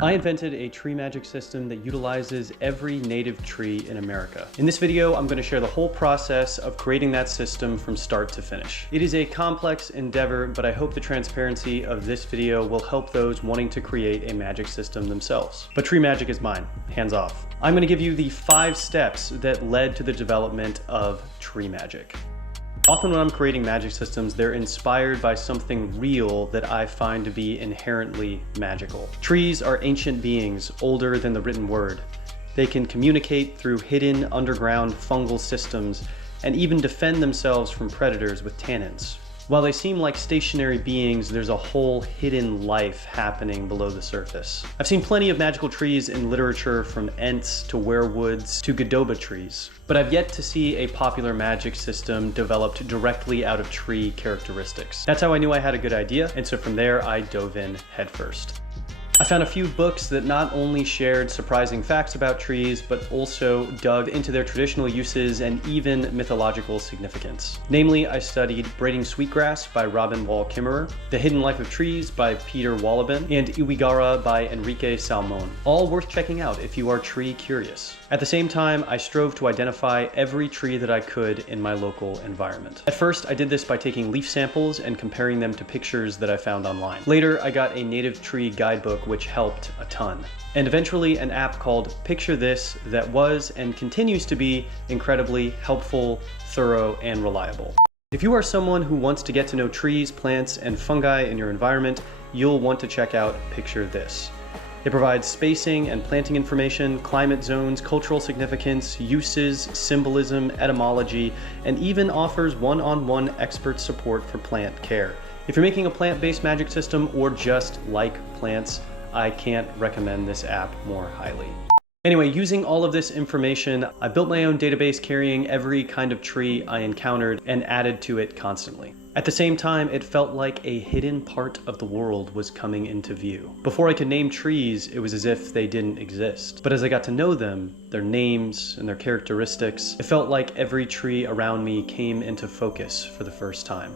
I invented a tree magic system that utilizes every native tree in America. In this video, I'm going to share the whole process of creating that system from start to finish. It is a complex endeavor, but I hope the transparency of this video will help those wanting to create a magic system themselves. But tree magic is mine, hands off. I'm going to give you the 5 steps that led to the development of tree magic. Often when I'm creating magic systems, they're inspired by something real that I find to be inherently magical. Trees are ancient beings, older than the written word. They can communicate through hidden underground fungal systems and even defend themselves from predators with tannins. While they seem like stationary beings, there's a whole hidden life happening below the surface. I've seen plenty of magical trees in literature, from Ents to werewoods to Godoba trees, but I've yet to see a popular magic system developed directly out of tree characteristics. That's how I knew I had a good idea, and so from there I dove in headfirst. I found a few books that not only shared surprising facts about trees, but also dug into their traditional uses and even mythological significance. Namely, I studied Braiding Sweetgrass by Robin Wall Kimmerer, The Hidden Life of Trees by Peter Wolleben, and Iwigara by Enrique Salmon. All worth checking out if you are tree curious. At the same time, I strove to identify every tree that I could in my local environment. At first, I did this by taking leaf samples and comparing them to pictures that I found online. Later, I got a native tree guidebook which helped a ton. And eventually an app called Picture This that was and continues to be incredibly helpful, thorough, and reliable. If you are someone who wants to get to know trees, plants, and fungi in your environment, you'll want to check out Picture This. It provides spacing and planting information, climate zones, cultural significance, uses, symbolism, etymology, and even offers one-on-one expert support for plant care. If you're making a plant-based magic system or just like plants, I can't recommend this app more highly. Anyway, using all of this information, I built my own database carrying every kind of tree I encountered and added to it constantly. At the same time, it felt like a hidden part of the world was coming into view. Before I could name trees, it was as if they didn't exist. But as I got to know them, their names and their characteristics, it felt like every tree around me came into focus for the first time.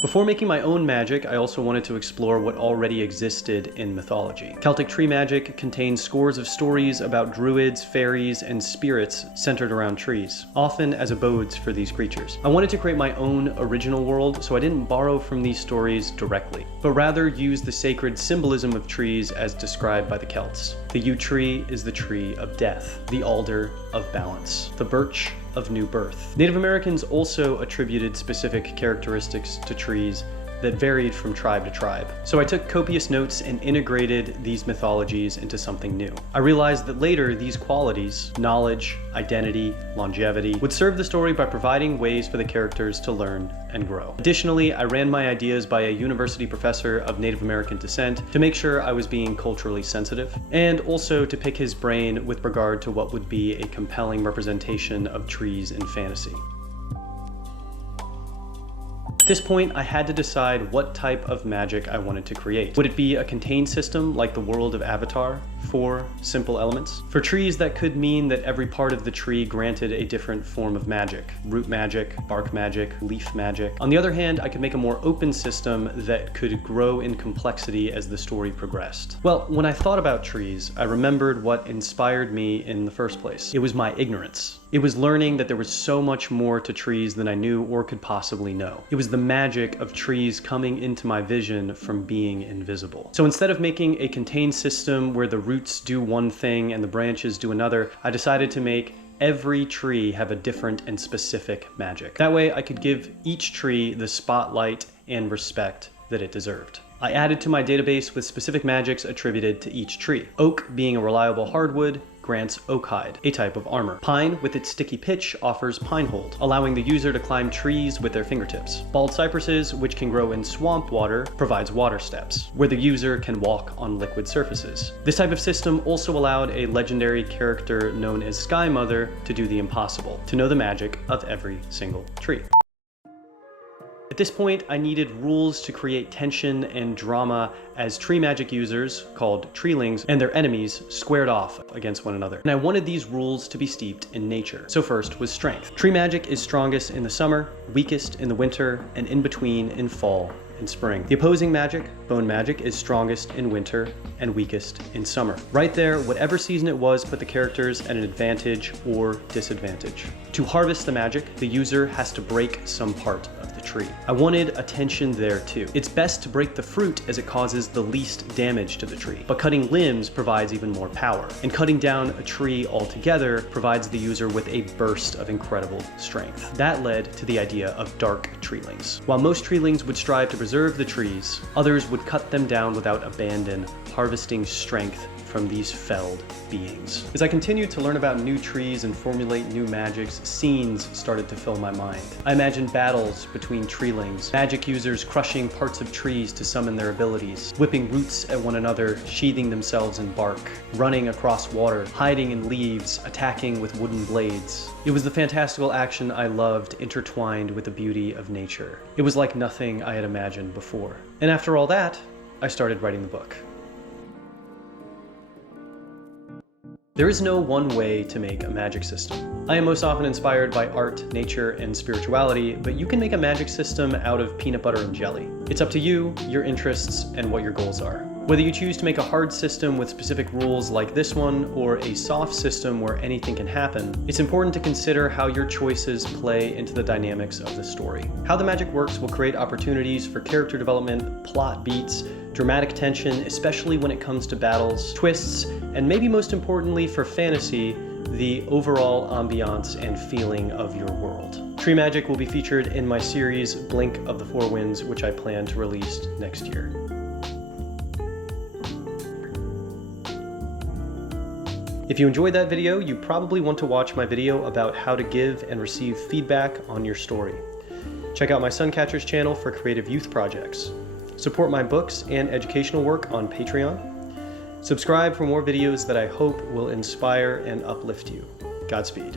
Before making my own magic, I also wanted to explore what already existed in mythology. Celtic tree magic contains scores of stories about druids, fairies, and spirits centered around trees, often as abodes for these creatures. I wanted to create my own original world, so I didn't borrow from these stories directly, but rather use the sacred symbolism of trees as described by the Celts. The yew tree is the tree of death, the alder of balance, the birch of new birth. Native Americans also attributed specific characteristics to trees that varied from tribe to tribe. So I took copious notes and integrated these mythologies into something new. I realized that later these qualities, knowledge, identity, longevity, would serve the story by providing ways for the characters to learn and grow. Additionally, I ran my ideas by a university professor of Native American descent to make sure I was being culturally sensitive, and also to pick his brain with regard to what would be a compelling representation of trees in fantasy. At this point, I had to decide what type of magic I wanted to create. Would it be a contained system like the world of Avatar? 4 simple elements? For trees, that could mean that every part of the tree granted a different form of magic. Root magic, bark magic, leaf magic. On the other hand, I could make a more open system that could grow in complexity as the story progressed. Well, when I thought about trees, I remembered what inspired me in the first place. It was my ignorance. It was learning that there was so much more to trees than I knew or could possibly know. It was the magic of trees coming into my vision from being invisible. So instead of making a contained system where the roots do one thing and the branches do another, I decided to make every tree have a different and specific magic. That way I could give each tree the spotlight and respect that it deserved. I added to my database with specific magics attributed to each tree. Oak, being a reliable hardwood, grants oak hide, a type of armor. Pine, with its sticky pitch, offers pine hold, allowing the user to climb trees with their fingertips. Bald cypresses, which can grow in swamp water, provides water steps, where the user can walk on liquid surfaces. This type of system also allowed a legendary character known as Sky Mother to do the impossible, to know the magic of every single tree. At this point, I needed rules to create tension and drama as tree magic users, called treelings, and their enemies squared off against one another. And I wanted these rules to be steeped in nature. So first was strength. Tree magic is strongest in the summer, weakest in the winter, and in between in fall in spring. The opposing magic, bone magic, is strongest in winter and weakest in summer. Right there, whatever season it was put the characters at an advantage or disadvantage. To harvest the magic, the user has to break some part of the tree. I wanted attention there too. It's best to break the fruit as it causes the least damage to the tree, but cutting limbs provides even more power. And cutting down a tree altogether provides the user with a burst of incredible strength. That led to the idea of dark treelings. While most treelings would strive to preserve the trees, others would cut them down without abandon, harvesting strength from these felled beings. As I continued to learn about new trees and formulate new magics, scenes started to fill my mind. I imagined battles between treelings, magic users crushing parts of trees to summon their abilities, whipping roots at one another, sheathing themselves in bark, running across water, hiding in leaves, attacking with wooden blades. It was the fantastical action I loved intertwined with the beauty of nature. It was like nothing I had imagined before. And after all that, I started writing the book. There is no one way to make a magic system. I am most often inspired by art, nature, and spirituality, but you can make a magic system out of peanut butter and jelly. It's up to you, your interests, and what your goals are. Whether you choose to make a hard system with specific rules like this one, or a soft system where anything can happen, it's important to consider how your choices play into the dynamics of the story. How the magic works will create opportunities for character development, plot beats, dramatic tension, especially when it comes to battles, twists, and maybe most importantly for fantasy, the overall ambiance and feeling of your world. Tree magic will be featured in my series Blink of the Four Winds, which I plan to release next year. If you enjoyed that video, you probably want to watch my video about how to give and receive feedback on your story. Check out my Suncatcher's channel for creative youth projects. Support my books and educational work on Patreon. Subscribe for more videos that I hope will inspire and uplift you. Godspeed.